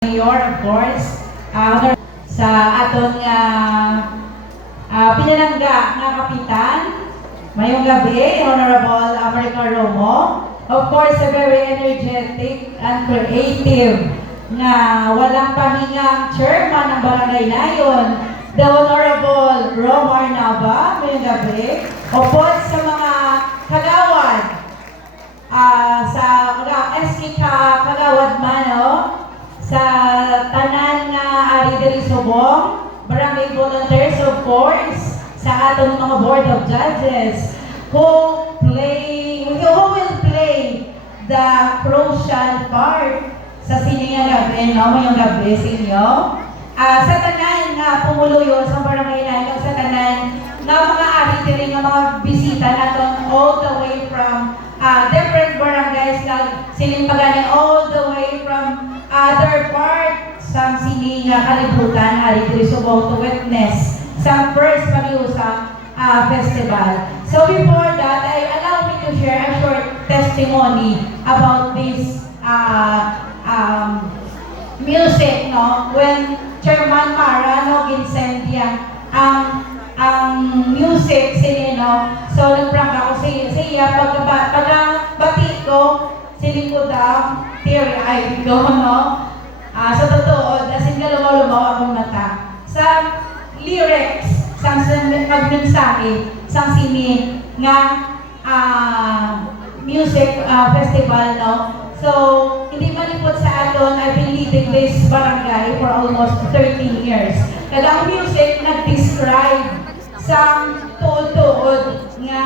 Mayor, of course, sa aton nga pinalangga nga kapitan, mayong gabi, Honorable America Romo. Of course, a very energetic and creative na walang pahingang chairman ng Barangay Nayon, the Honorable Romar Nava, mayong gabi. Of course, sa mga kagawad, sa SK Kagawad Mano, sa tanan nga ari diri Subong, barangay volunteers of course, sa atong mga board of judges who will play the crucial part sa sininga gabi, no? Mayong gabi sa inyo. Sa tanan nga pumuluyo sa barangay natin, sa tanan nga mga ari diri nga mga bisita naton all the way from different barangays na silimpagani all the way from other part sa sini nga kalibutan hari diri Subong to witness sa first Pag-iusap festival. So before that, allow me to share a short testimony about this music, no? When Chairman Mara ginsendiya ang music sini, no? So nagprank ako sa iya pagkabati ko silikudang teary-eyed ko, no? Sa totoo, dasin ka lumaw akong mata. Sa lyrics, sa pagmensahe, sa sini nga music festival, no? So, hindi malipot sa aton, I've been leading this barangay for almost 13 years. Kada ang music nag-describe sa tuod-tuod nga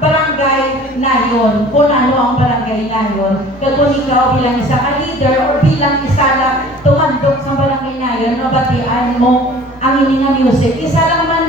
barangay Nayon, kung ano ang barangay Nayon. Kung ikaw bilang isa ka leader or bilang isa na tumandok sa barangay Nayon, mabatian mo ang ininga music. Isa lang man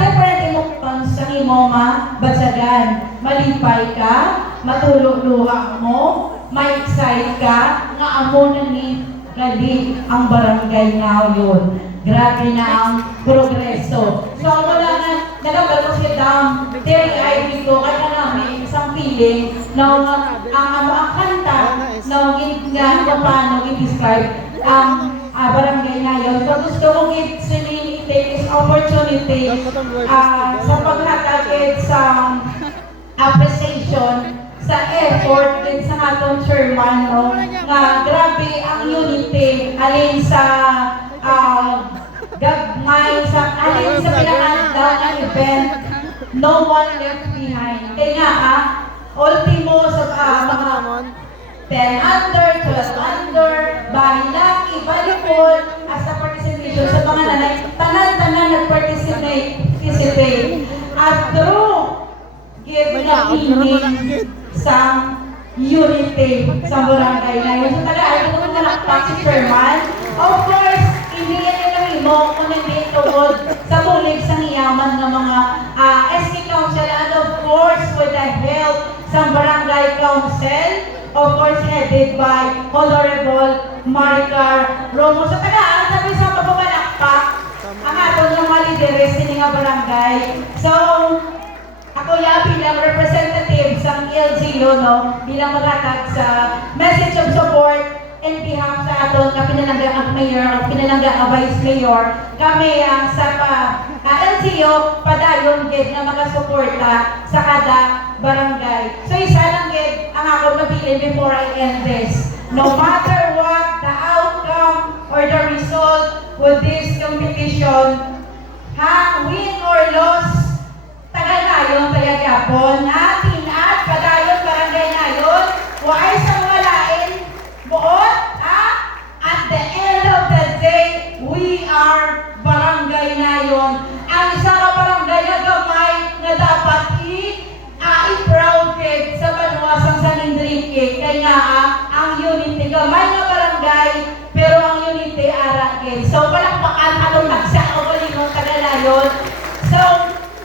different emotions sa imo mabatsagan. Malipay ka, matulog-luha mo, ma-excite ka, nga amo na ni gali ang barangay Nayon. Grabe na ang progreso. So, wala nga, nagabal ko siya down, teary-eyed ko, kaya namin isang feeling na ang kanta, na nga paano i-describe ang barangay Nayon. So, gusto kong i-take this opportunity sa paghatagid sa appreciation sa effort din sa atong chairman, no? Nga grabe ang unity alin sa gagmay sa alin sa pinakadaw ng event, no one left behind. Kaya nga ultimo sa mga 10 under, 12 under, bahilaki, balikol, as a participation sa mga nanay, tanan-tanan nag-participate. At through give na meaning sa unity sa barangay Nayon. So talaga, ito kung nalakpak si Chairman. Of course, hindi yan yung mo kung hindi tungod sa bulig sa niyaman ng mga SK Council and of course with the help sa Barangay Council, of course headed by Honorable Maricar Romo. So tagaan, sabi sa pagbabalakpak ang atong mga lideres sa nga barangay. So, ako bilang representative sa LGU, no, bilang maghatag sa message of support in behalf sa aton na pinalangga ang mayor at pinalangga ang vice mayor, kami sa LGU padayon gid nga mga suporta sa kada barangay. So isa lang gid ang ako mabilin before I end this. No matter what the outcome or the result with this competition, win or loss, tagal Nayon kaya gyapon natin at padayon barangay Nayon, waay sa mga lain buot, at the end of the day, we are Barangay Nayon. Ang isa ka barangay na gamay na dapat i-proud sa Banuasang San Enrique. Kaya ang unity, gamay na barangay, pero ang unity arakin. So, palakpakan atong nagsa o balinong Tagalayon. So,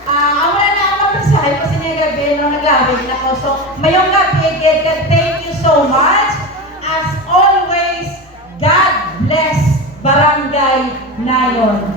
wala na ako magpasahay kasi gabi nung naglabig na ko. So, mayong gabi, thank you so much. As always, God bless Barangay Nayon.